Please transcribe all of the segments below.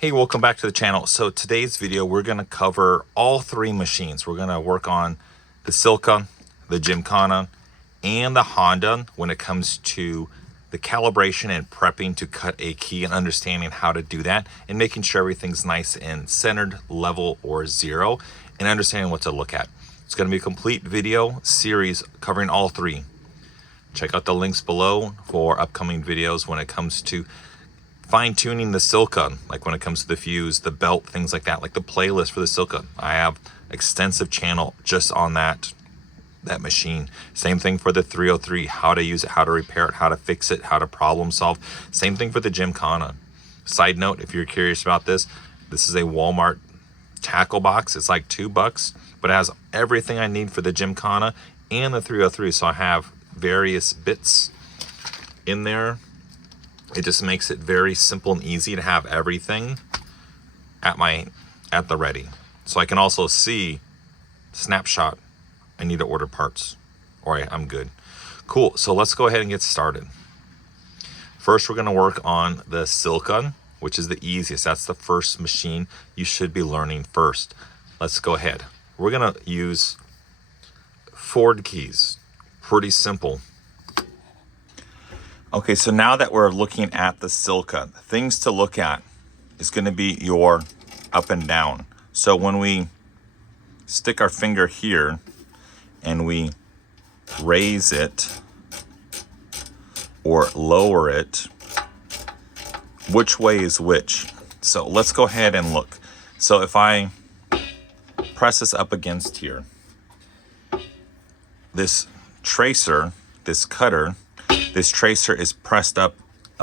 Hey, welcome back to the channel. So today's video, we're going to cover all three machines. We're going to work on the Silca, the Gymkanna, and the Honda when it comes to the calibration and prepping to cut a key and understanding how to do that and making sure everything's nice and centered, level, or zero, and understanding what to look at. It's going to be a complete video series covering all three. Check out the links below for upcoming videos when it comes to fine-tuning the Silca, like when it comes to the fuse, the belt, things like that, like the playlist for the Silca. I have extensive channel just on that machine. Same thing for the 303, how to use it, how to repair it, how to fix it, how to problem solve. Same thing for the Gymkanna. Side note, if you're curious about this is a Walmart tackle box. It's like $2, but it has everything I need for the Gymkanna and the 303. So I have various bits in there. It just makes it very simple and easy to have everything at the ready. So I can also see snapshot. I need to order parts or I'm good. Cool. So let's go ahead and get started. First, we're going to work on the Silca, which is the easiest. That's the first machine you should be learning first. Let's go ahead. We're going to use Ford keys. Pretty simple. Okay, so now that we're looking at the Silca, things to look at is going to be your up and down. So when we stick our finger here and we raise it or lower it, which way is which? So let's go ahead and look. So if I press this up against here, this tracer, this cutter, this tracer is pressed up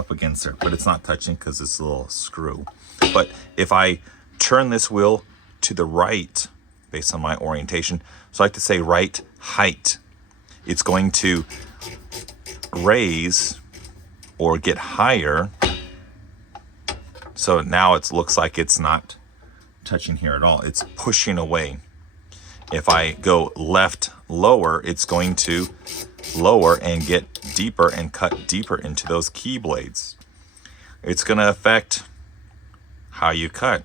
against there, but it's not touching because it's a little screw. But if I turn this wheel to the right, based on my orientation, so I like to say right height, it's going to raise or get higher. So now it looks like it's not touching here at all. It's pushing away. If I go left lower, it's going to lower and get deeper and cut deeper into those key blades. It's going to affect how you cut.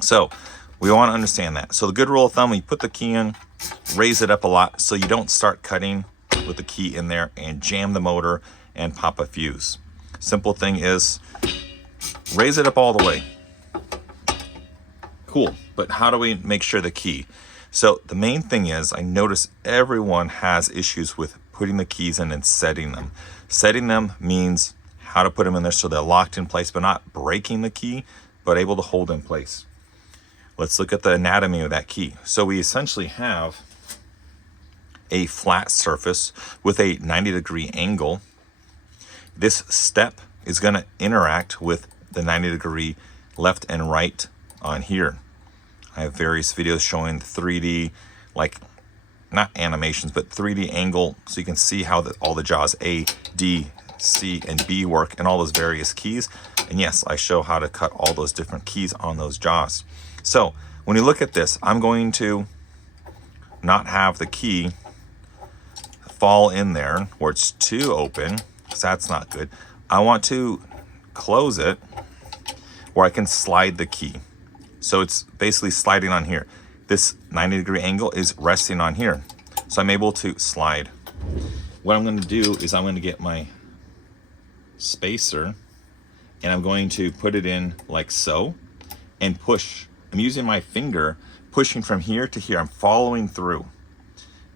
So we want to understand that. So the good rule of thumb, you put the key in, raise it up a lot so you don't start cutting with the key in there and jam the motor and pop a fuse. Simple thing is raise it up all the way. Cool. But how do we make sure the key? So the main thing is, I notice everyone has issues with putting the keys in and setting them. Setting them means how to put them in there so they're locked in place, but not breaking the key, but able to hold in place. Let's look at the anatomy of that key. So we essentially have a flat surface with a 90-degree angle. This step is going to interact with the 90-degree left and right on here. I have various videos showing 3D, like not animations, but 3D angle, so you can see how all the jaws A, D, C, and B work and all those various keys. And yes, I show how to cut all those different keys on those jaws. So when you look at this, I'm going to not have the key fall in there where it's too open, because that's not good. I want to close it where I can slide the key. So it's basically sliding on here. This 90-degree angle is resting on here. So I'm able to slide. What I'm going to do is I'm going to get my spacer and I'm going to put it in like so and push. I'm using my finger, pushing from here to here. I'm following through.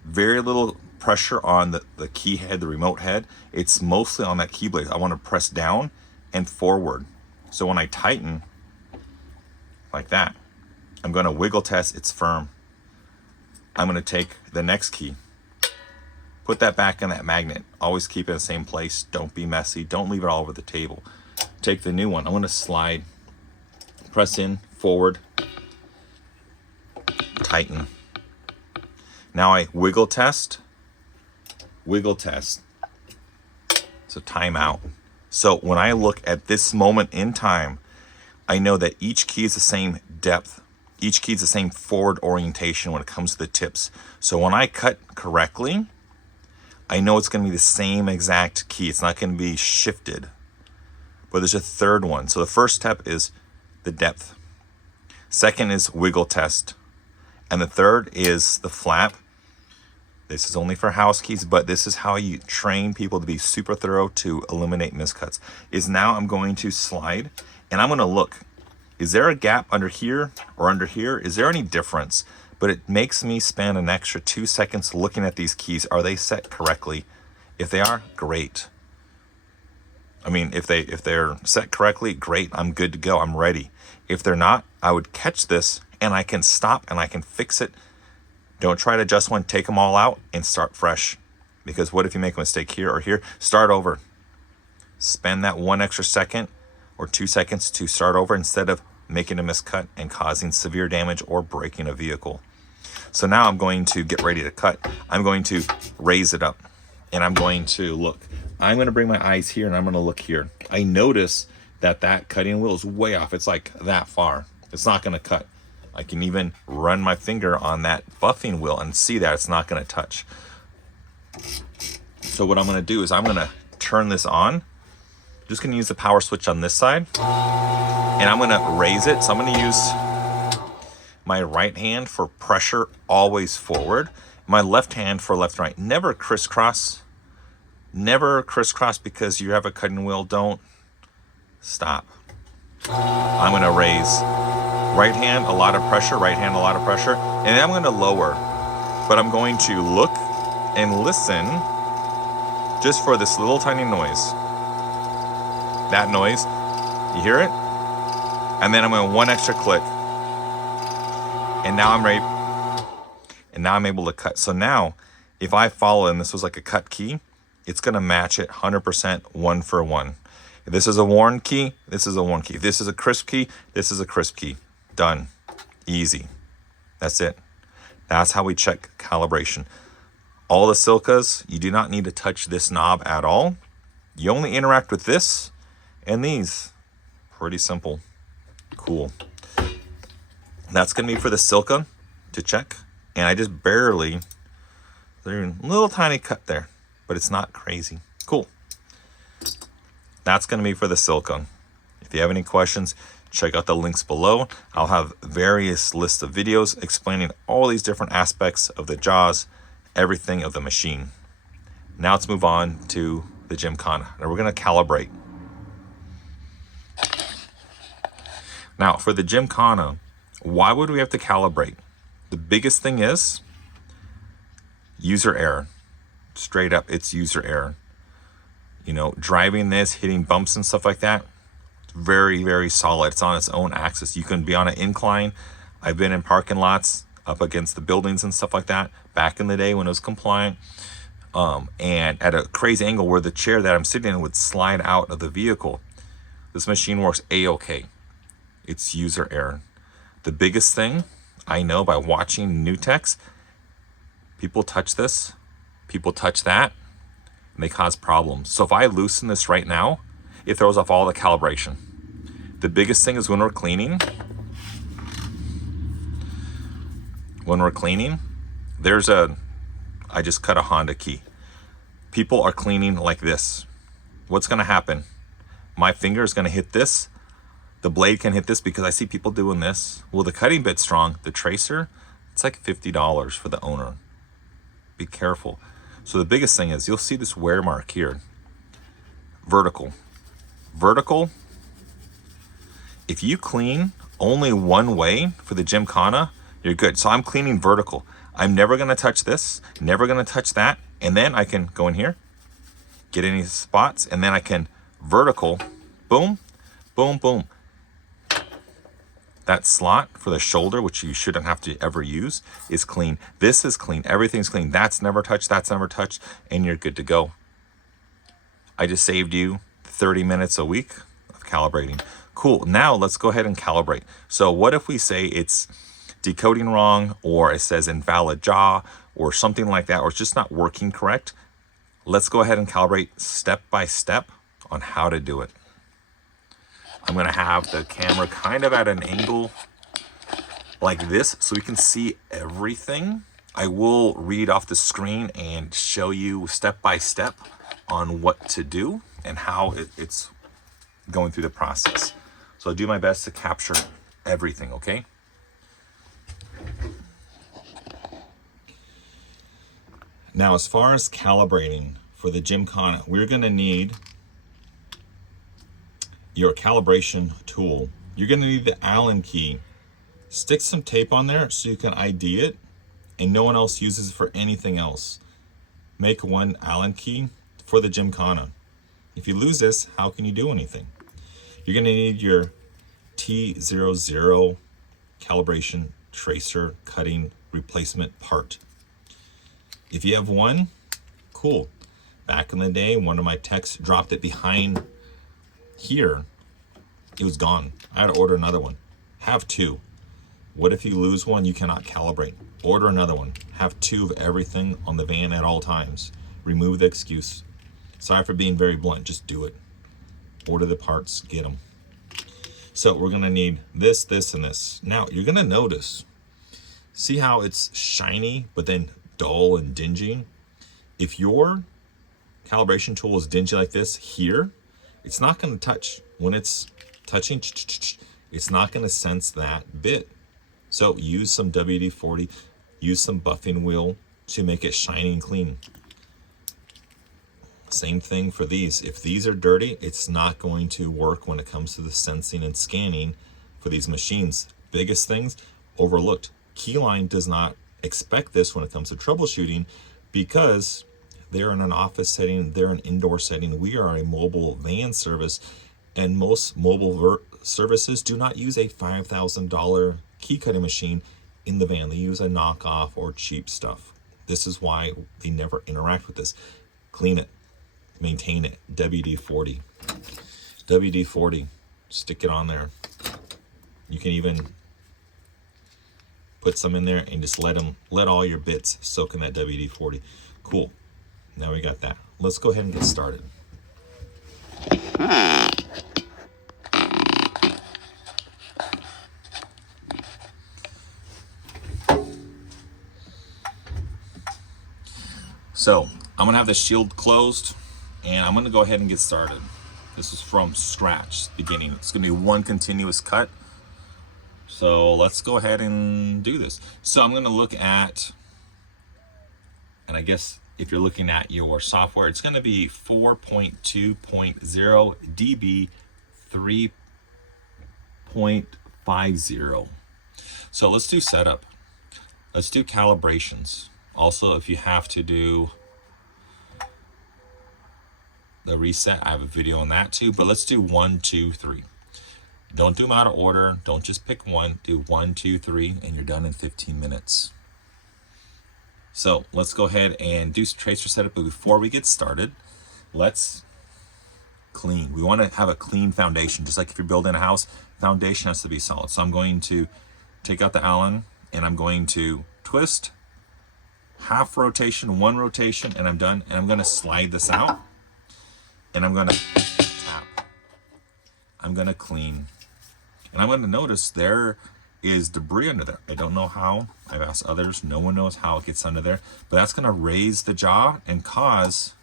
Very little pressure on the key head, the remote head. It's mostly on that key blade. I want to press down and forward. So when I tighten, like that, I'm going to wiggle test it's firm. I'm going to take the next key, put that back in that magnet, always keep it in the same place, don't be messy, don't leave it all over the table. Take the new one, I'm going to slide, press in, forward, tighten. Now I wiggle test, so time out. So when I look at this moment in time, I know that each key is the same depth. Each key is the same forward orientation when it comes to the tips. So when I cut correctly, I know it's going to be the same exact key. It's not going to be shifted. But there's a third one. So the first step is the depth. Second is wiggle test. And the third is the flap. This is only for house keys, but this is how you train people to be super thorough to eliminate miscuts. Is now I'm going to slide and I'm going to look. Is there a gap under here or under here? Is there any difference? But it makes me spend an extra 2 seconds looking at these keys. Are they set correctly? If they are, great. I mean, if they're set correctly, great. I'm good to go. I'm ready. If they're not, I would catch this and I can stop and I can fix it. Don't try to adjust one, take them all out and start fresh. Because what if you make a mistake here or here? Start over. Spend that 1 extra second or 2 seconds to start over instead of making a miscut and causing severe damage or breaking a vehicle. So now I'm going to get ready to cut. I'm going to raise it up and I'm going to look. I'm going to bring my eyes here and I'm going to look here. I notice that that cutting wheel is way off. It's like that far. It's not going to cut. I can even run my finger on that buffing wheel and see that it's not going to touch. So what I'm going to do is I'm going to turn this on. Just going to use the power switch on this side and I'm going to raise it. So I'm going to use my right hand for pressure, always forward. My left hand for left and right. Never crisscross. Never crisscross because you have a cutting wheel. Don't stop. I'm going to raise. Right hand, a lot of pressure. Right hand, a lot of pressure. And then I'm going to lower. But I'm going to look and listen just for this little tiny noise. That noise. You hear it? And then I'm going to 1 extra click. And now I'm ready. And now I'm able to cut. So now, if I follow, and this was like a cut key, it's going to match it 100% 1 for 1. If this is a worn key, this is a worn key. If this is a crisp key, this is a crisp key. Done. Easy. That's it. That's how we check calibration. All the Silcas, you do not need to touch this knob at all. You only interact with this and these. Pretty simple. Cool. That's going to be for the Silca to check. And I just barely, there's a little tiny cut there, but it's not crazy. Cool. That's going to be for the Silca. If you have any questions, check out the links below. I'll have various lists of videos explaining all these different aspects of the jaws, everything of the machine. Now let's move on to the Gymkanna. Now we're going to calibrate. Now for the Gymkanna, why would we have to calibrate? The biggest thing is user error. Straight up, it's user error. You know, driving this, hitting bumps and stuff like that, very, very solid. It's on its own axis. You can be on an incline. I've been in parking lots up against the buildings and stuff like that back in the day when it was compliant. And at a crazy angle where the chair that I'm sitting in would slide out of the vehicle. This machine works A-OK. It's user error. The biggest thing I know by watching new techs, people touch this, people touch that, and they cause problems. So if I loosen this right now, it throws off all the calibration. The biggest thing is when we're cleaning, I just cut a Honda key. People are cleaning like this. What's gonna happen? My finger is gonna hit this. The blade can hit this because I see people doing this. Well, the cutting bit's strong. The tracer, it's like $50 for the owner. Be careful. So the biggest thing is you'll see this wear mark here. Vertical. Vertical. If you clean only one way for the Gymkanna, you're good. So I'm cleaning vertical. I'm never gonna touch this, never gonna touch that. And then I can go in here, get any spots, and then I can vertical, boom, boom, boom. That slot for the shoulder, which you shouldn't have to ever use, is clean. This is clean. Everything's clean. That's never touched, and you're good to go. I just saved you 30 minutes a week of calibrating. Cool. Now let's go ahead and calibrate. So what if we say it's decoding wrong, or it says invalid jaw, or something like that, or it's just not working correct? Let's go ahead and calibrate step by step on how to do it. I'm going to have the camera kind of at an angle like this so we can see everything. I will read off the screen and show you step by step on what to do and how it's going through the process. So I'll do my best to capture everything, okay? Now, as far as calibrating for the Gymkanna, we're gonna need your calibration tool. You're gonna need the Allen key. Stick some tape on there so you can ID it and no one else uses it for anything else. Make one Allen key for the Gymkanna. If you lose this, how can you do anything? You're gonna need your T00 calibration tracer cutting replacement part. If you have one, cool. Back in the day, one of my techs dropped it behind here. It was gone. I had to order another one. Have two. What if you lose one? You cannot calibrate. Order another one. Have two of everything on the van at all times. Remove the excuse. Sorry for being very blunt. Just do it. Order the parts. Get them. So we're going to need this, this, and this. Now, you're going to notice. See how it's shiny, but then dull and dingy? If your calibration tool is dingy like this here, it's not going to touch. When it's touching, it's not going to sense that bit. So use some WD-40, use some buffing wheel to make it shiny and clean. Same thing for these. If these are dirty, it's not going to work when it comes to the sensing and scanning for these machines. Biggest things overlooked. Keyline does not expect this when it comes to troubleshooting because they're in an office setting, they're an indoor setting. We are a mobile van service, and most mobile services do not use a $5,000 key cutting machine in the van. They use a knockoff or cheap stuff. This is why they never interact with this. Clean it, maintain it. WD-40. WD-40, stick it on there. You can even put some in there and just let all your bits soak in that WD-40. Cool. Now we got that. Let's go ahead and get started. So I'm gonna have the shield closed and I'm gonna go ahead and get started. This is from scratch, beginning. It's gonna be one continuous cut. So let's go ahead and do this. So I'm gonna look at, and I guess if you're looking at your software, it's gonna be 4.2.0 dB 3.50. So let's do setup. Let's do calibrations. Also, if you have to do the reset, I have a video on that too, but let's do 1, 2, 3. Don't do them out of order. Don't just pick one. Do 1, 2, 3, and you're done in 15 minutes. So let's go ahead and do some tracer setup. But before we get started, let's clean. We want to have a clean foundation. Just like if you're building a house, foundation has to be solid. So I'm going to take out the Allen and I'm going to twist, half rotation, one rotation, and I'm done. And I'm going to slide this out and I'm going to tap. I'm going to clean. And I'm going to notice there is debris under there. I don't know how. I've asked others. No one knows how it gets under there. But that's going to raise the jaw and cause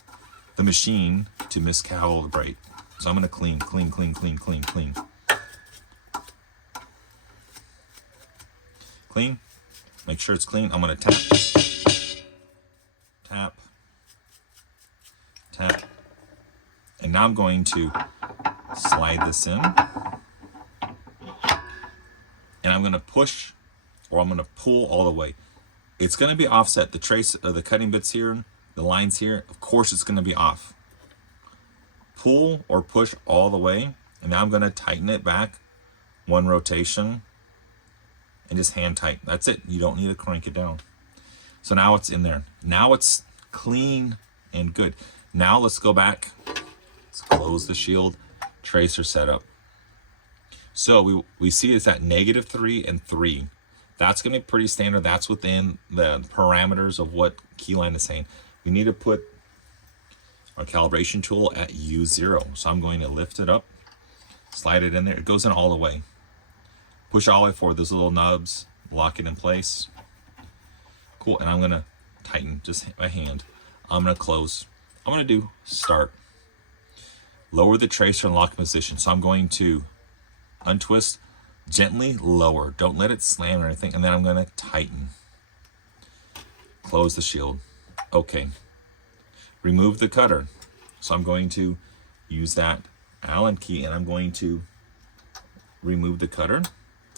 the machine to miscalibrate. So I'm going to clean, clean, clean, clean, clean, clean. Clean. Make sure it's clean. I'm going to tap. Tap. Tap. And now I'm going to slide this in. And I'm going to push, or I'm going to pull all the way. It's going to be offset. The trace of the cutting bits here, the lines here, of course it's going to be off. Pull or push all the way. And now I'm going to tighten it back. One rotation. And just hand tight. That's it. You don't need to crank it down. So now it's in there. Now it's clean and good. Now let's go back. Let's close the shield. Tracer setup. So we see it's at -3 and 3. That's going to be pretty standard. That's within the parameters of what Keyline is saying. We need to put our calibration tool at U0. So I'm going to lift it up, slide it in there. It goes in all the way. Push all the way forward. Those little nubs, lock it in place. Cool. And I'm going to tighten just my hand. I'm going to close. I'm going to do start. Lower the tracer and lock position. So I'm going to untwist, gently lower. Don't let it slam or anything. And then I'm going to tighten. Close the shield. Okay. Remove the cutter. So I'm going to use that Allen key and I'm going to remove the cutter.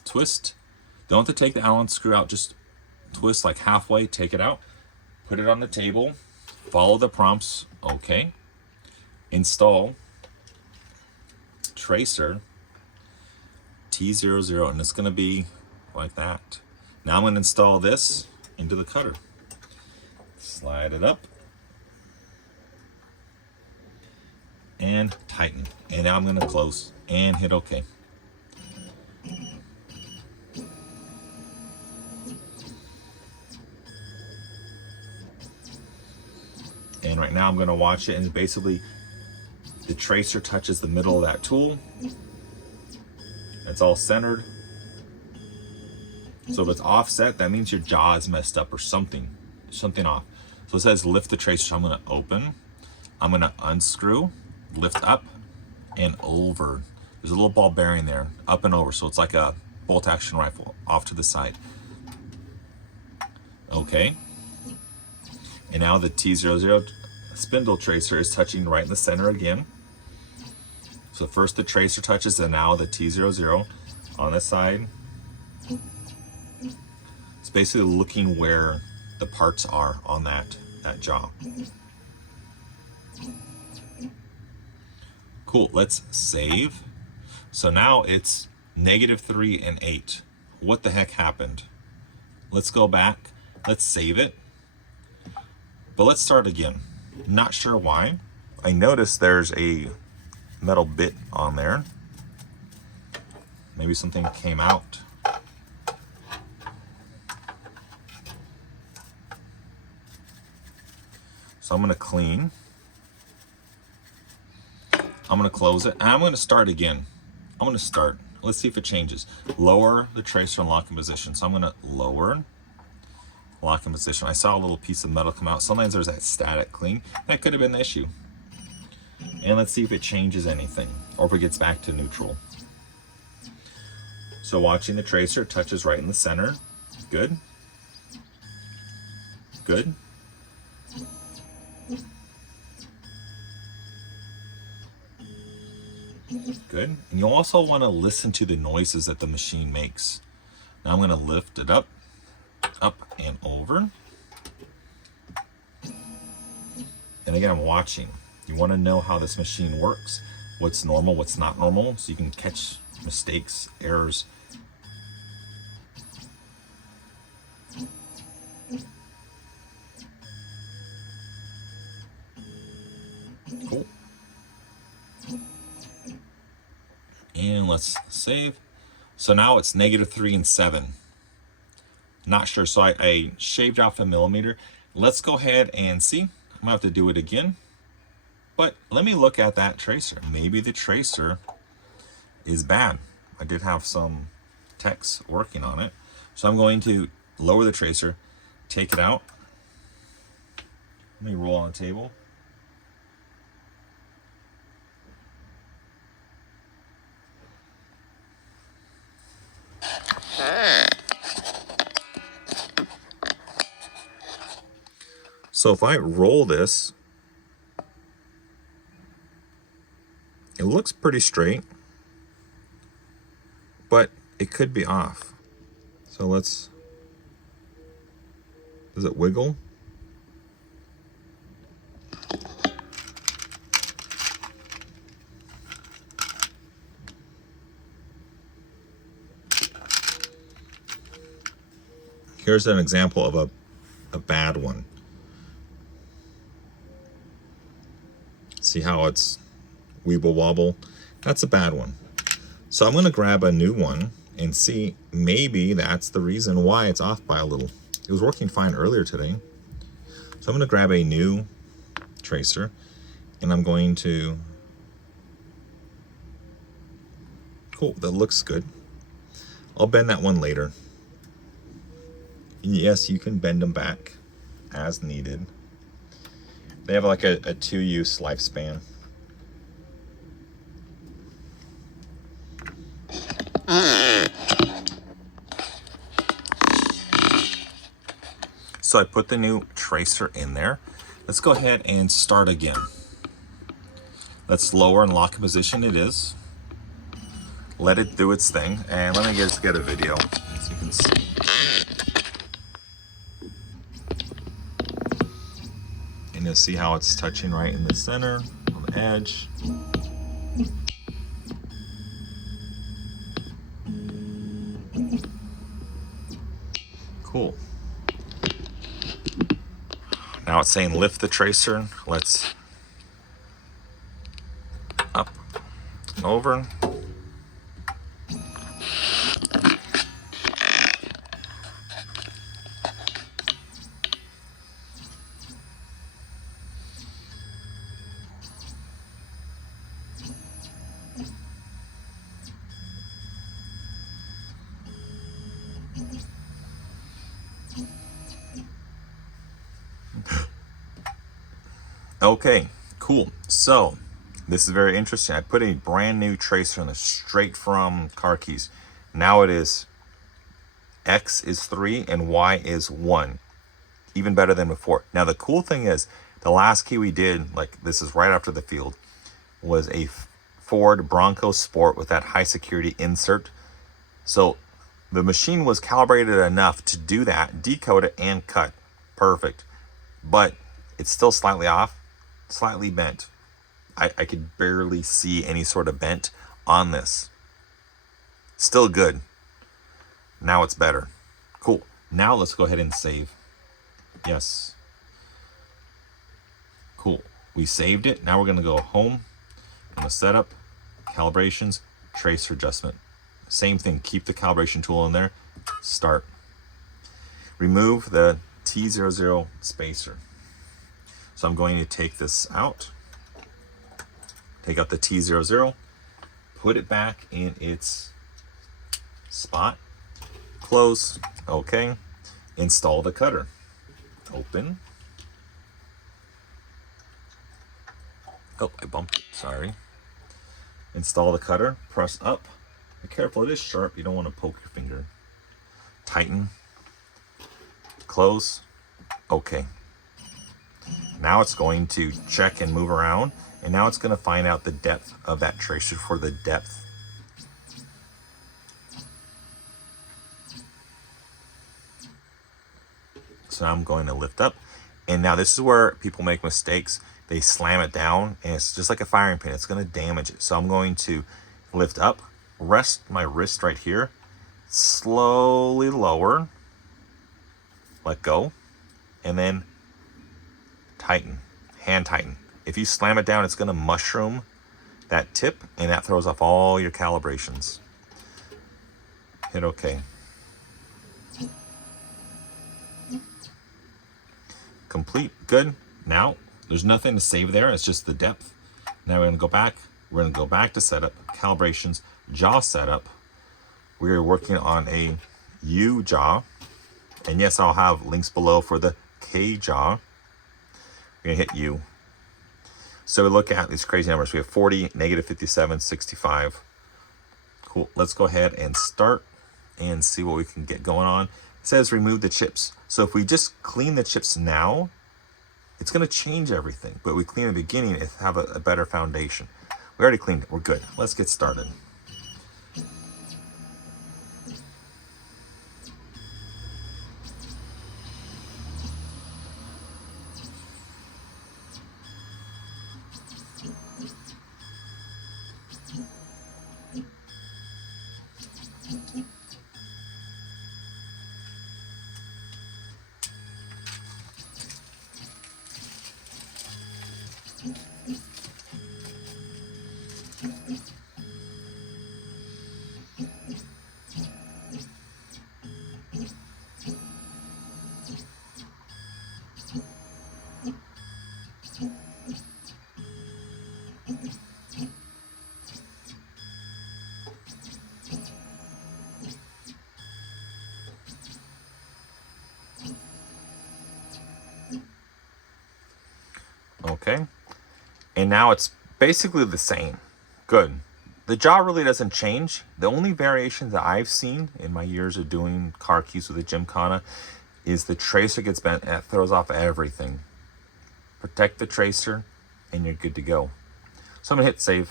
Twist. Don't have to take the Allen screw out. Just twist like halfway. Take it out. Put it on the table. Follow the prompts. Okay. Install tracer T00, and it's going to be like that. Now I'm going to install this into the cutter. Slide it up and tighten. And now I'm going to close and hit OK. And right now I'm going to watch it, and basically the tracer touches the middle of that tool. It's all centered. So if it's offset, that means your jaw is messed up or something off. So it says lift the tracer. So I'm going to open. I'm going to unscrew, lift up and over. There's a little ball bearing there, up and over. So it's like a bolt action rifle off to the side. Okay. And now the T00 spindle tracer is touching right in the center again. So first the tracer touches, and now the T00 on the side. It's basically looking where the parts are on that jaw. Cool, let's save. So now it's -3 and 8. What the heck happened? Let's go back, let's save it. But let's start again. Not sure why. I noticed there's a metal bit on there. Maybe something came out. So I'm going to clean. I'm going to close it. And I'm going to start again. I'm going to start. Let's see if it changes. Lower the tracer and lock in position. So I'm going to lower, lock in position. I saw a little piece of metal come out. Sometimes there's that static cling. That could have been the issue. And let's see if it changes anything or if it gets back to neutral. So watching the tracer, touches right in the center. Good. Good. Good. And you also want to listen to the noises that the machine makes. Now I'm going to lift it up and over. And again, I'm watching. You want to know how this machine works, what's normal, what's not normal, so you can catch mistakes, errors. Cool. And let's save. So now it's -3 and 7. Not sure, so I shaved off a millimeter. Let's go ahead and see. I'm gonna have to do it again. But let me look at that tracer. Maybe the tracer is bad. I did have some techs working on it. So I'm going to lower the tracer, take it out. Let me roll on the table. So if I roll this, it looks pretty straight, but it could be off. So let's, does it wiggle? Here's an example of a bad one. See how it's weeble wobble? That's a bad one. So I'm going to grab a new one and see, maybe that's the reason why it's off by a little. It was working fine earlier today. So I'm going to grab a new tracer and I'm going to, cool, that looks good. I'll bend that one later. Yes, you can bend them back as needed. They have like a 2-use lifespan. So I put the new tracer in there. Let's go ahead and start again. Let's lower and lock in position it is. Let it do its thing. And let me just get a video so you can see. And you'll see how it's touching right in the center, on the edge. Cool. Now it's saying lift the tracer. Let's up and over. Okay, cool. So this is very interesting. I put a brand new tracer in this straight from Car Keys. Now it is X is 3 and Y is 1. Even better than before. Now the cool thing is the last key we did, like this is right after the field, was a Ford Bronco Sport with that high security insert. So the machine was calibrated enough to do that, decode it and cut. Perfect. But it's still slightly off. Slightly bent. I could barely see any sort of bent on this. Still good. Now it's better. Cool. Now let's go ahead and save. Yes. Cool. We saved it. Now we're going to go home. I'm going to setup, calibrations, tracer adjustment. Same thing. Keep the calibration tool in there. Start. Remove the T00 spacer. So I'm going to take this out, take out the T00, put it back in its spot, close, okay, install the cutter, open, oh, I bumped it, sorry, install the cutter, press up, be careful, it is sharp, you don't want to poke your finger, tighten, close, okay. Now it's going to check and move around, and now it's going to find out the depth of that tracer for the depth. So I'm going to lift up, and now this is where people make mistakes. They slam it down, and it's just like a firing pin. It's going to damage it. So I'm going to lift up, rest my wrist right here, slowly lower, let go, and then tighten, hand tighten. If you slam it down, it's going to mushroom that tip, and that throws off all your calibrations. Hit OK. Complete. Good. Now, there's nothing to save there. It's just the depth. Now we're going to go back. We're going to go back to setup, calibrations, jaw setup. We're working on a U jaw. And yes, I'll have links below for the K jaw. We're going to hit U. So we look at these crazy numbers. We have 40, negative 57, 65. Cool. Let's go ahead and start and see what we can get going on. It says remove the chips. So if we just clean the chips now, it's going to change everything. But we clean in the beginning and have a better foundation. We already cleaned it. We're good. Let's get started. Okay, and now it's basically the same. Good. the jaw really doesn't change. The only variation that I've seen in my years of doing car keys with the Gymkanna is the tracer gets bent and it throws off everything. Protect the tracer and you're good to go. So I'm gonna hit save.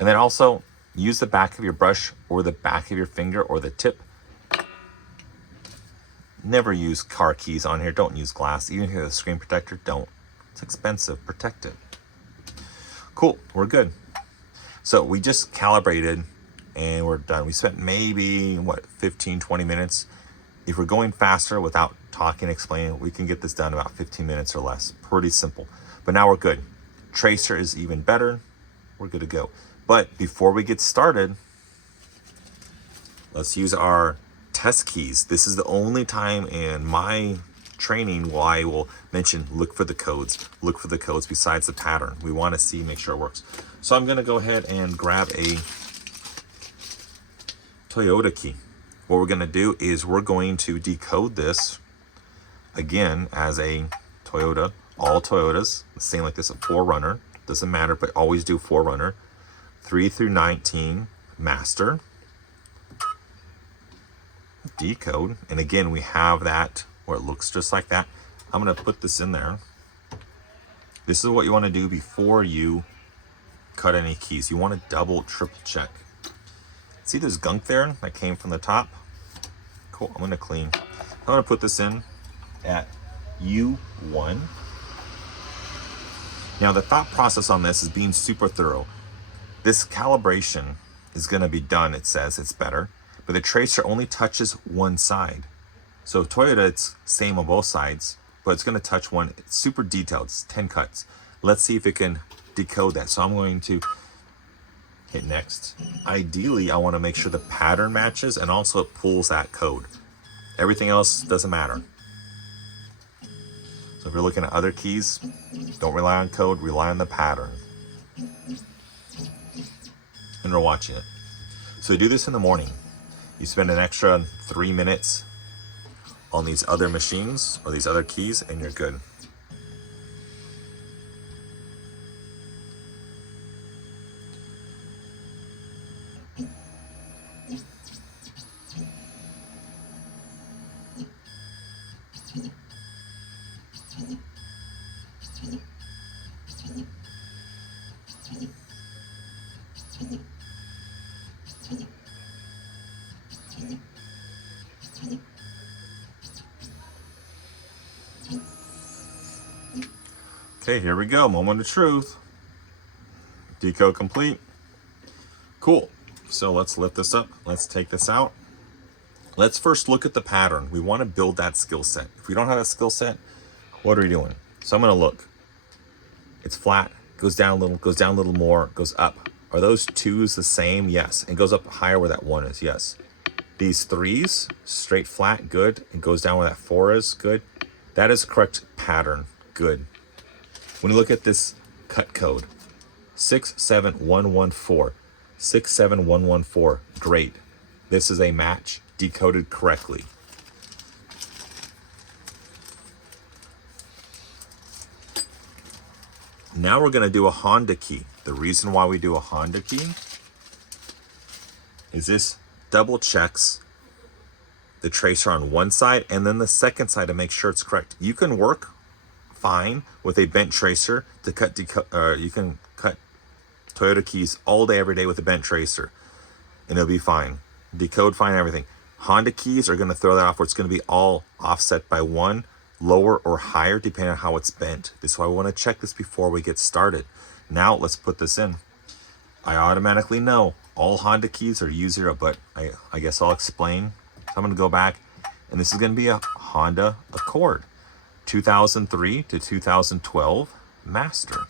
And then also use the back of your brush or the back of your finger or the tip. Never use car keys on here. Don't use glass. Even if you have a screen protector, don't. It's expensive. Protect it. Cool, we're good. So we just calibrated and we're done. We spent maybe, what, 15, 20 minutes. If we're going faster without talking, explaining, we can get this done in about 15 minutes or less. Pretty simple. But now we're good. Tracer is even better. We're good to go. But before we get started, let's use our test keys. This is the only time in my training where I will mention look for the codes. Look for the codes besides the pattern. We want to see, make sure it works. So I'm going to go ahead and grab a Toyota key. What we're going to do is we're going to decode this again as a Toyota. All Toyotas, the same like this, a 4Runner. Doesn't matter, but always do 4Runner. 3 through 19, master. Decode. And again, we have that where it looks just like that. I'm going to put this in there. This is what you want to do before you cut any keys. You want to double, triple check. See there's gunk there that came from the top? Cool, I'm going to clean. I'm going to put this in at U1. Now the thought process on this is being super thorough. This calibration is going to be done, it says it's better, but the tracer only touches one side. So Toyota, it's same on both sides, but it's going to touch one. It's super detailed. It's 10 cuts. Let's see if it can decode that. So I'm going to hit next. Ideally, I want to make sure the pattern matches and also it pulls that code. Everything else doesn't matter. So if you're looking at other keys, don't rely on code, rely on the pattern. And we're watching it. So you do this in the morning. You spend an extra 3 minutes on these other machines or these other keys and you're good. Okay, here we go. Moment of truth. Decode complete. Cool. So let's lift this up. Let's take this out. Let's first look at the pattern. We want to build that skill set. If we don't have a skill set, what are we doing? So I'm going to look. It's flat, goes down a little, goes down a little more, goes up. Are those twos the same? Yes. And goes up higher where that one is. Yes. These threes, straight flat, good. And goes down where that four is, good. That is correct pattern, good. When you look at this cut code, 67114, 67114, great. This is a match, decoded correctly. Now we're going to do a Honda key. The reason why we do a Honda key is this double checks the tracer on one side and then the second side to make sure it's correct. You can work fine with a bent tracer to cut you can cut Toyota keys all day every day with a bent tracer and it'll be fine. Decode fine, everything. Honda keys are going to throw that off where it's going to be all offset by one, lower or higher depending on how it's bent. This is why we want to check this before we get started. Now let's put this in. I automatically know all Honda keys are U0, but I guess I'll explain. So I'm going to go back and this is going to be a Honda Accord. 2003 to 2012 master.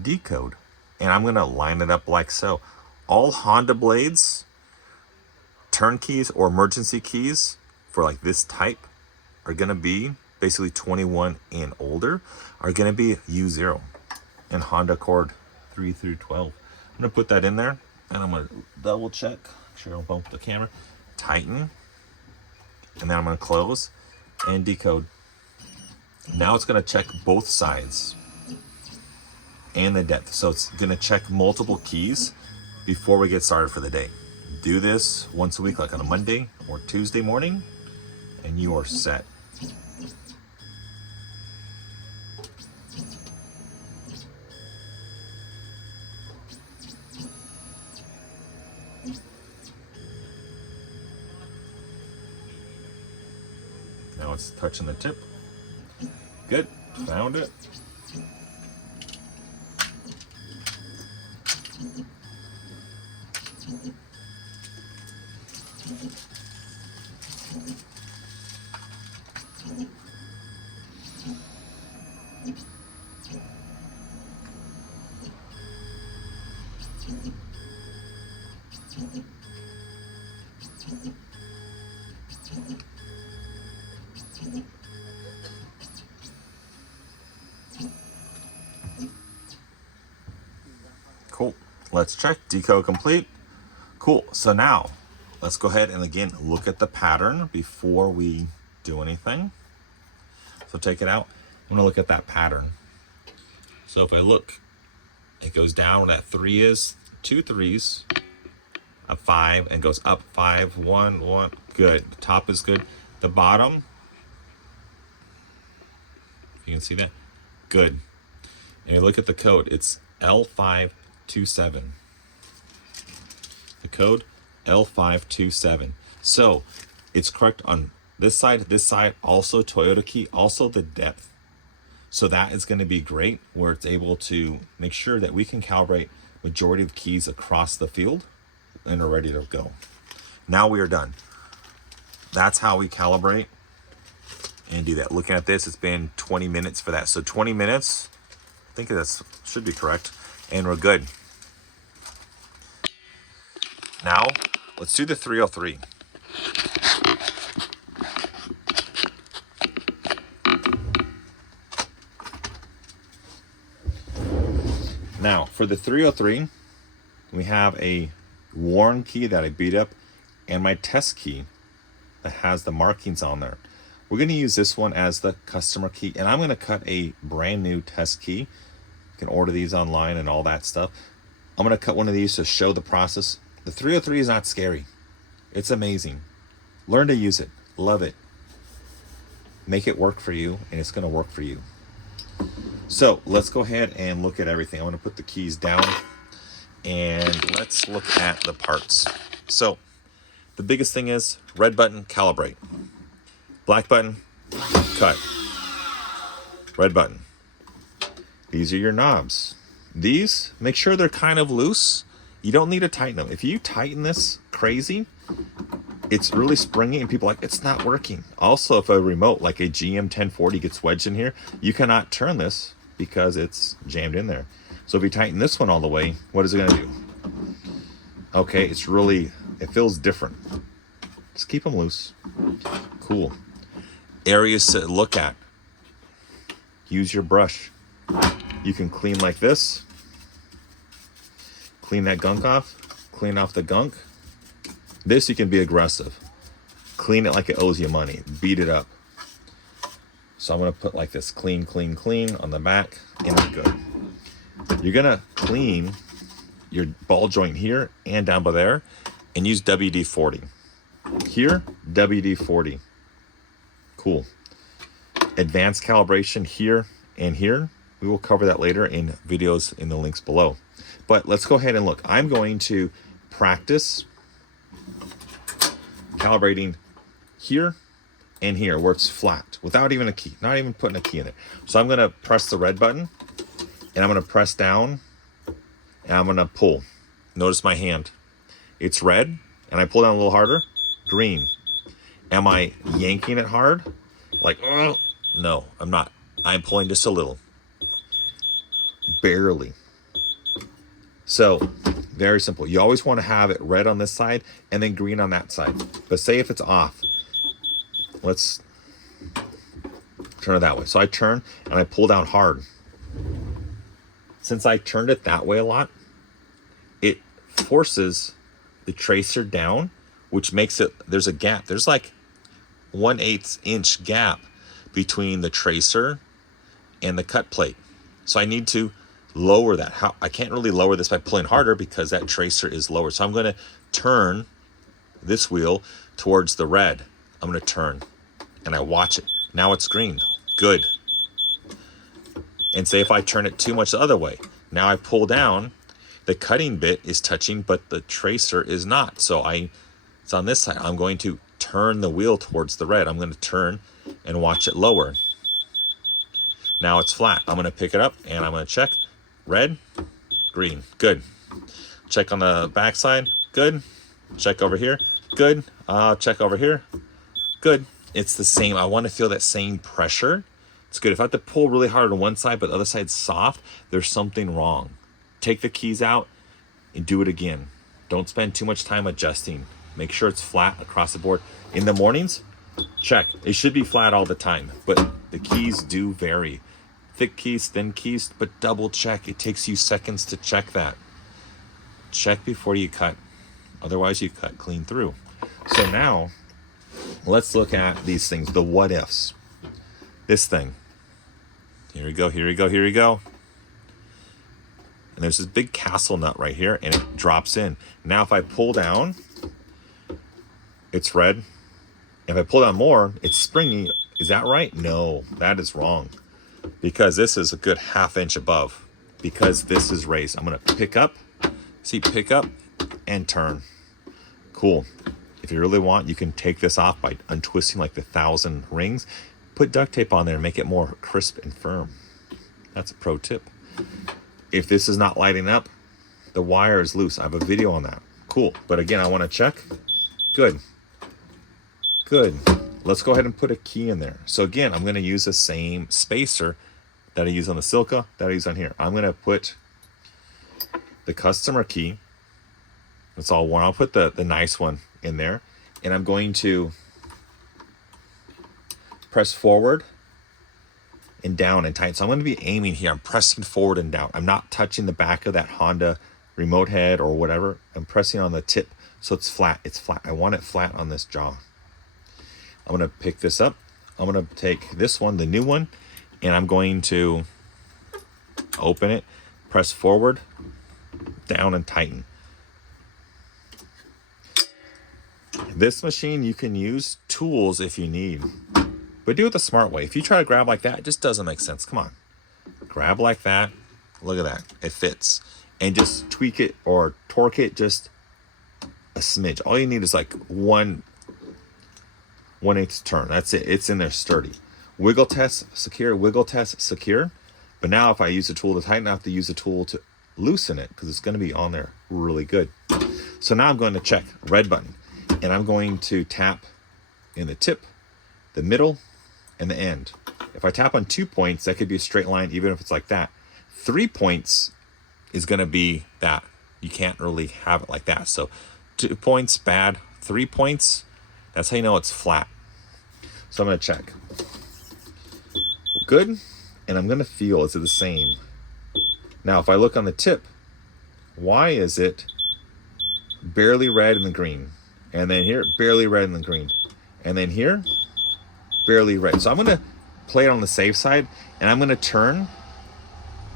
Decode. And I'm going to line it up like so. All Honda blades, turn keys or emergency keys for like this type are going to be basically 21 and older are going to be U0 and Honda Accord 3 through 12. I'm going to put that in there and I'm going to double check. Make sure I don't bump the camera. Tighten. And then I'm going to close and decode. Now it's going to check both sides. and the depth. So it's gonna check multiple keys before we get started for the day. Do this once a week, like on a Monday or Tuesday morning, and you are set. Now it's touching the tip. Good, found it. Cool. Let's check. Decode complete. Cool. So now let's go ahead and again look at the pattern before we do anything. So take it out. I'm going to look at that pattern. So if I look, it goes down where that 3 is, 2 3s, a 5, and goes up 5, 1, 1. Good. The top is good. The bottom, you can see that. Good. And you look at the code, it's L527. The code L527. So it's correct on this side, also Toyota key, also the depth. So that is going to be great, where it's able to make sure that we can calibrate majority of keys across the field and are ready to go. Now we are done. That's how we calibrate and do that. Looking at this, it's been 20 minutes for that. So 20 minutes, I think that should be correct, and we're good. Now, let's do the 303. Now, for the 303, we have a worn key that I beat up and my test key that has the markings on there. We're going to use this one as the customer key, and I'm going to cut a brand new test key. You can order these online and all that stuff. I'm going to cut one of these to show the process. The 303 is not scary. It's amazing. Learn to use it. Love it. Make it work for you, and it's going to work for you. So let's go ahead and look at everything. I'm going to put the keys down and let's look at the parts. So the biggest thing is red button, calibrate. Black button, cut. Red button. These are your knobs. These, make sure they're kind of loose. You don't need to tighten them. If you tighten this crazy, it's really springy and people are like, it's not working. Also, if a remote like a GM 1040 gets wedged in here, you cannot turn this because it's jammed in there. So if you tighten this one all the way, what is it gonna do? Okay, it's really, it feels different. Just keep them loose. Cool. Areas to look at. Use your brush. You can clean like this. Clean that gunk off. Clean off the gunk. This you can be aggressive. Clean it like it owes you money. Beat it up. So I'm going to put like this, clean, clean, clean on the back, and we're good. You're going to clean your ball joint here and down by there and use WD-40. Here, WD-40. Cool. Advanced calibration here and here. We will cover that later in videos in the links below. But let's go ahead and look. I'm going to practice calibrating here and here where it's flat without even a key, not even putting a key in it. So I'm going to press the red button and I'm going to press down and I'm going to pull. Notice my hand. It's red and I pull down a little harder. Green. Am I yanking it hard? Like, oh, no, I'm not. I'm pulling just a little. Barely. So, very simple. You always want to have it red on this side and then green on that side. But say if it's off, let's turn it that way. So I turn and I pull down hard. Since I turned it that way a lot, it forces the tracer down, which makes it, there's a gap. There's like 1/8 inch gap between the tracer and the cut plate. So I need to lower that. How I can't really lower this by pulling harder because that tracer is lower. So I'm going to turn this wheel towards the red. I'm going to turn and I watch it. Now it's green. Good. And say if I turn it too much the other way, now I pull down, the cutting bit is touching, but the tracer is not. So it's on this side. I'm going to turn the wheel towards the red. I'm going to turn and watch it lower. Now it's flat. I'm going to pick it up and I'm going to check. Red, green, good. Check on the back side, good. Check over here, good. Check over here, good. It's the same. I want to feel that same pressure. It's good. If I have to pull really hard on one side, but the other side's soft, there's something wrong. Take the keys out and do it again. Don't spend too much time adjusting. Make sure it's flat across the board. In the mornings, check. It should be flat all the time, but the keys do vary. Thick keys, thin keys, but double check. It takes you seconds to check that. Check before you cut. Otherwise you cut clean through. So now let's look at these things, the what ifs. This thing. Here we go, here we go, here we go. And there's this big castle nut right here and it drops in. Now if I pull down, it's red. If I pull down more, it's springy. Is that right? No, that is wrong. Because this is a good ½ inch above. Because this is raised. I'm gonna pick up, see, pick up and turn. Cool. If you really want, you can take this off by untwisting like the 1,000 rings. Put duct tape on there and make it more crisp and firm. That's a pro tip. If this is not lighting up, the wire is loose. I have a video on that. Cool. But again, I want to check. Good. Good. Let's go ahead and put a key in there. So again, I'm going to use the same spacer that I use on the Silca, that I use on here. I'm going to put the customer key. It's all one. I'll put the nice one in there. And I'm going to press forward and down and tighten. So I'm going to be aiming here. I'm pressing forward and down. I'm not touching the back of that Honda remote head or whatever. I'm pressing on the tip so it's flat. It's flat. I want it flat on this jaw. I'm going to pick this up. I'm going to take this one, the new one, and I'm going to open it, press forward, down, and tighten. This machine, you can use tools if you need, but do it the smart way. If you try to grab like that, it just doesn't make sense. Come on. Grab like that. Look at that. It fits. And just tweak it or torque it just a smidge. All you need is like 1/8 turn. That's it. It's in there sturdy. Wiggle test, secure. Wiggle test, secure. But now if I use a tool to tighten, I have to use a tool to loosen it because it's going to be on there really good. So now I'm going to check red button. And I'm going to tap in the tip, the middle, and the end. If I tap on 2 points, that could be a straight line, even if it's like that. 3 points is going to be that. You can't really have it like that. So 2 points, bad. 3 points, that's how you know it's flat. So I'm going to check. Good. And I'm going to feel, is it the same? Now, if I look on the tip, why is it barely red in the green? And then here, barely red in the green. And then here, barely red. So I'm going to play it on the safe side, and I'm going to turn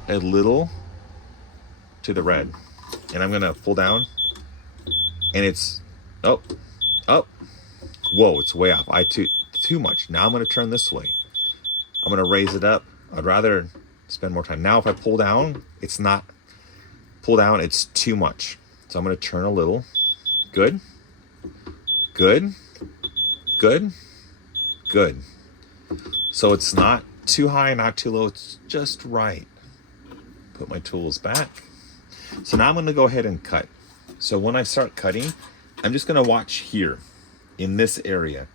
a little to the red. And I'm going to pull down, and it's, oh, whoa, it's way off. Too much. Now I'm going to turn this way. I'm going to raise it up. I'd rather spend more time. Now if I pull down, it's not, pull down, it's too much. So I'm going to turn a little. Good. Good, good, good. So it's not too high, not too low. It's just right. Put my tools back. So now I'm going to go ahead and cut. So when I start cutting, I'm just going to watch here in this area,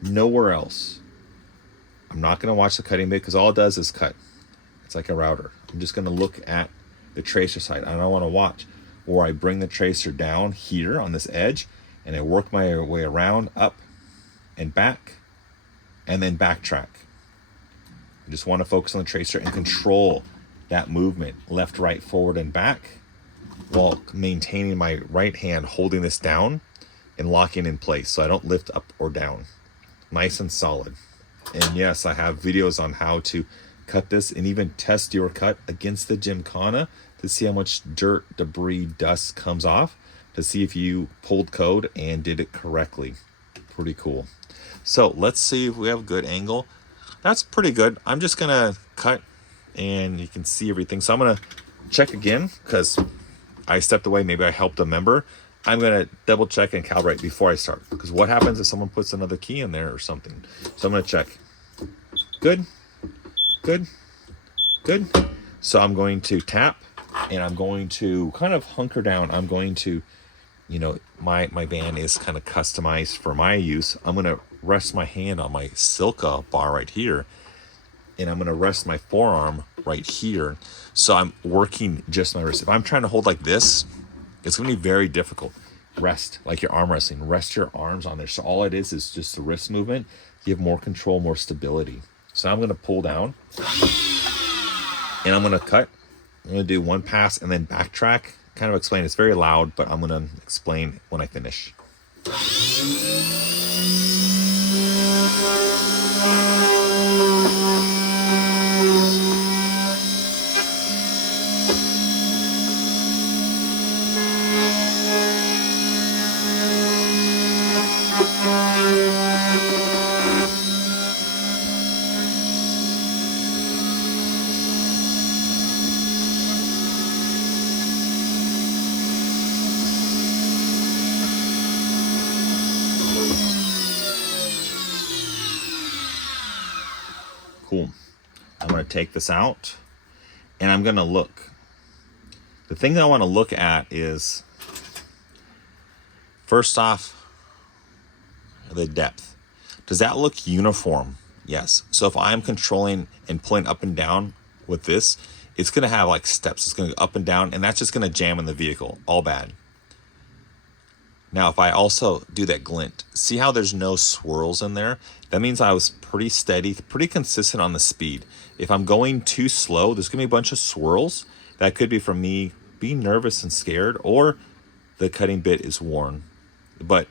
nowhere else. I'm not going to watch the cutting bit because all it does is cut. It's like a router. I'm just going to look at the tracer side. I don't want to watch where I bring the tracer down here on this edge and I work my way around, up and back, and then backtrack. I just want to focus on the tracer and control that movement, left, right, forward, and back, while maintaining my right hand holding this down and locking in place so I don't lift up or down. Nice and solid. And yes, I have videos on how to cut this and even test your cut against the Gymkanna to see how much dirt, debris, dust comes off, to see if you pulled code and did it correctly. Pretty cool. So let's see if we have a good angle. That's pretty good. I'm just gonna cut and you can see everything. So I'm gonna check again because I stepped away. Maybe I helped a member. I'm gonna double check and calibrate before I start, because what happens if someone puts another key in there or something? So I'm gonna check. Good, good, good. So I'm going to tap and I'm going to kind of hunker down. I'm going to, you know, my band is kind of customized for my use. I'm gonna rest my hand on my Silca bar right here, and I'm gonna rest my forearm right here. So I'm working just my wrist. If I'm trying to hold like this, it's gonna be very difficult. Rest, like your arm wrestling. Rest your arms on there. So all it is just the wrist movement. You have more control, more stability. So I'm gonna pull down and I'm gonna cut. I'm gonna do one pass and then backtrack. Kind of explain. It's very loud, but I'm gonna explain when I finish. Cool. I'm going to take this out and I'm going to look. The thing that I want to look at is, first off, the depth. Does that look uniform? Yes. So if I'm controlling and pulling up and down with this, it's going to have like steps. It's going to go up and down, and that's just going to jam in the vehicle. All bad. Now, if I also do that glint, see how there's no swirls in there? That means I was pretty steady, pretty consistent on the speed. If I'm going too slow, there's gonna be a bunch of swirls. That could be from me being nervous and scared, or the cutting bit is worn. But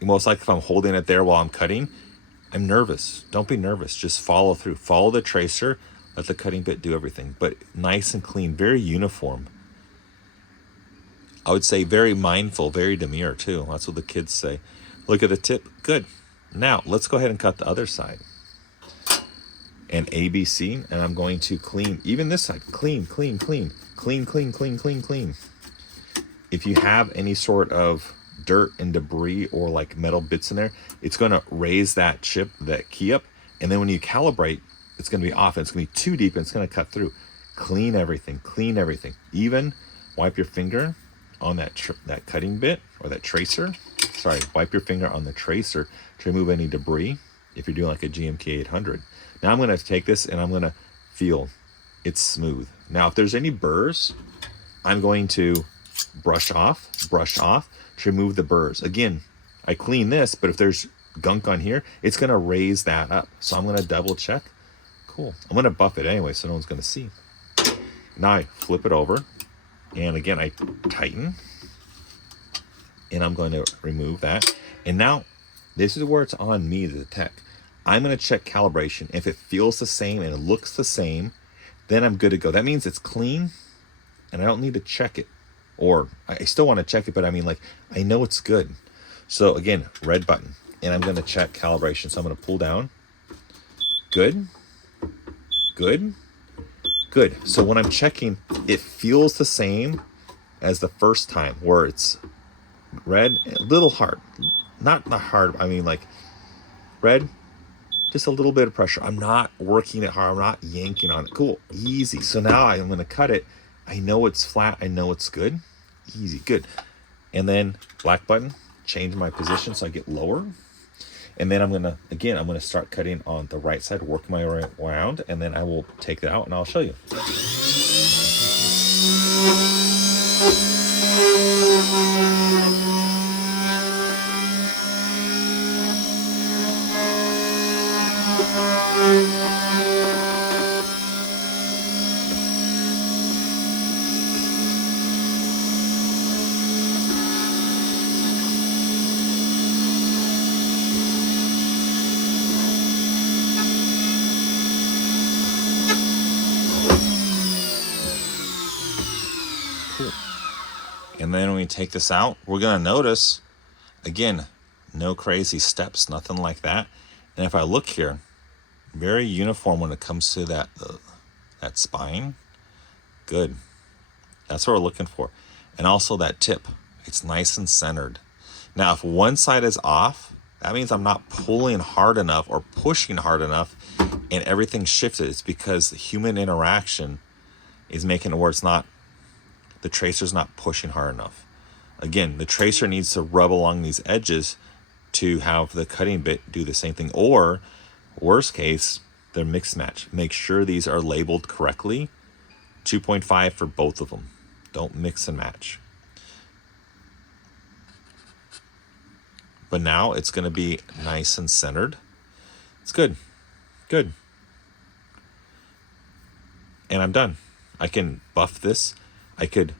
most likely if I'm holding it there while I'm cutting, I'm nervous. Don't be nervous, just follow through. Follow the tracer, let the cutting bit do everything. But nice and clean, very uniform. I would say very mindful, very demure too. That's what the kids say. Look at the tip, good. Now let's go ahead and cut the other side. And ABC, and I'm going to clean, even this side, clean, clean, clean, clean, clean, clean, clean, clean. If you have any sort of dirt and debris or like metal bits in there, it's gonna raise that chip, that key up. And then when you calibrate, it's gonna be off and it's gonna be too deep and it's gonna cut through. Clean everything, clean everything. Even wipe your finger on that cutting bit or that tracer. Sorry, wipe your finger on the tracer to remove any debris if you're doing like a GMK 800. Now I'm gonna take this and I'm gonna feel it's smooth. Now if there's any burrs, I'm going to brush off to remove the burrs. Again, I clean this, but if there's gunk on here, it's gonna raise that up. So I'm gonna double check. Cool. I'm gonna buff it anyway so no one's gonna see. Now I flip it over. And again, I tighten and I'm going to remove that. And now this is where it's on me, the tech. I'm going to check calibration. If it feels the same and it looks the same, then I'm good to go. That means it's clean and I don't need to check it. Or I still want to check it, but I mean, like, I know it's good. So again, red button, and I'm going to check calibration. So I'm going to pull down. Good, good. Good. So when I'm checking, it feels the same as the first time, where it's red, a little hard. Not hard, I mean like red, just a little bit of pressure. I'm not working it hard. I'm not yanking on it. Cool. Easy. So now I'm going to cut it. I know it's flat. I know it's good. Easy. Good. And then black button, change my position so I get lower. And then I'm going to start cutting on the right side, work my way around, and then I will take that out and I'll show you. And then when we take this out, we're gonna notice, again, no crazy steps, nothing like that. And if I look here, very uniform when it comes to that spine. Good. That's what we're looking for. And also that tip, it's nice and centered. Now, if one side is off, that means I'm not pulling hard enough or pushing hard enough and everything shifted. It's because the human interaction is making it where it's not, the tracer's not pushing hard enough. Again, the tracer needs to rub along these edges to have the cutting bit do the same thing. Or, worst case, they're mixed match. Make sure these are labeled correctly. 2.5 for both of them. Don't mix and match. But now it's going to be nice and centered. It's good. Good. And I'm done. I can buff this. I could,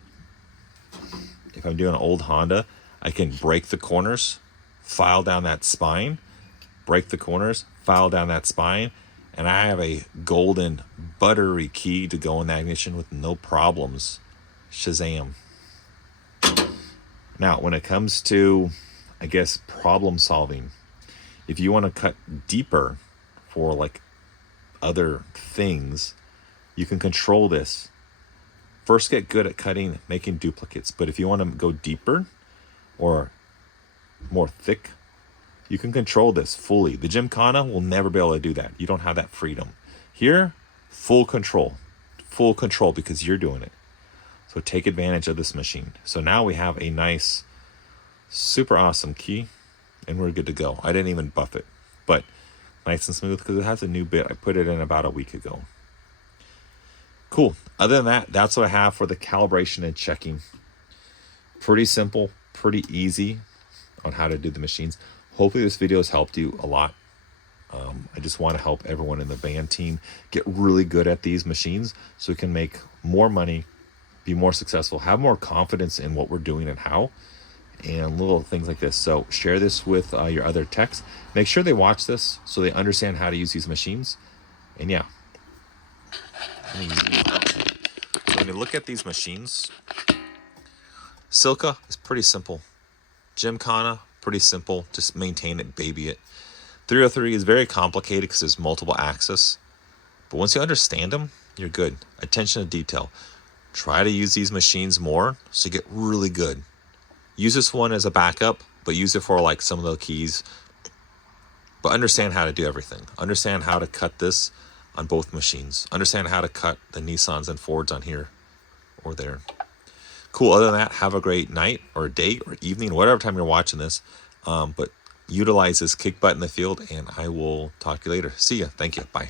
if I'm doing an old Honda, I can break the corners, file down that spine, break the corners, file down that spine, and I have a golden buttery key to go in that ignition with no problems. Shazam. Now, when it comes to, I guess, problem solving, if you want to cut deeper for like other things, you can control this. First, get good at cutting, making duplicates. But if you want to go deeper or more thick, you can control this fully. The Gymkanna will never be able to do that. You don't have that freedom. Here, full control because you're doing it. So take advantage of this machine. So now we have a nice, super awesome key, and we're good to go. I didn't even buff it, but nice and smooth because it has a new bit. I put it in about a week ago. Cool. Other than that, that's what I have for the calibration and checking. Pretty simple, pretty easy on how to do the machines. Hopefully this video has helped you a lot. I just want to help everyone in the band team get really good at these machines so we can make more money, be more successful, have more confidence in what we're doing and how, and little things like this. So share this with your other techs. Make sure they watch this so they understand how to use these machines. And yeah. So when you look at these machines, Silca is pretty simple. Gymkanna, pretty simple. Just maintain it, baby it. 303 is very complicated because there's multiple axes. But once you understand them, you're good. Attention to detail. Try to use these machines more so you get really good. Use this one as a backup, but use it for like some of the keys. But understand how to do everything. Understand how to cut this on both machines. Understand how to cut the Nissans and Fords on here or there. Cool. Other than that, have a great night or day or evening, whatever time you're watching this. But utilize this kick butt in the field, and I will talk to you later. See ya. Thank you. Bye.